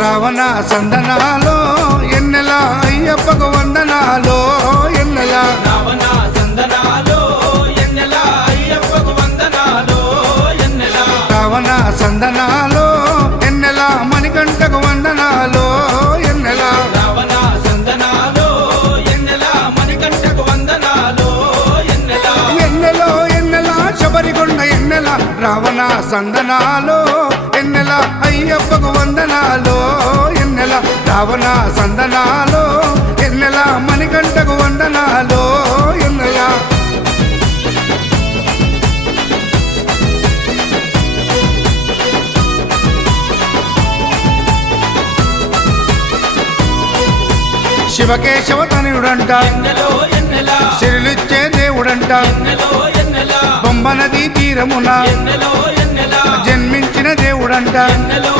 రావణ సందనాలో ఎన్నెల అయ్యప్పకు వందనాలో ఎన్నెల రావణ సందనాలో ఎన్నెల అయ్యప్పకు వందనాలో ఎన్నెల రావణ సందనాలో ఎన్నెల మణికంఠకు వందనాలో ఎన్నెల రావణ సందనాలో ఎన్నెల మణికంఠకు వందనాలో ఎన్నెల ఎన్నెలో ఎన్నెల శబరికొండ ఎన్నెల రావణ సందనాలో ఎన్నెల అయ్యప్పకు వందనాలో ఎన్నెల రావణ సందనాలో ఎన్నెల మణికంఠకు వందనాలో ఎన్నెల శివకేశవ తనయుడంట ఎన్నెలో ఎన్నెల శిరులిచ్చే దేవుడంట ఎన్నెలో ఎన్నెల బొమ్మ నదీ తీరమున ఎన్నెలో ఎన్నెల జన్మించిన దేవుడంట ఎన్నెలో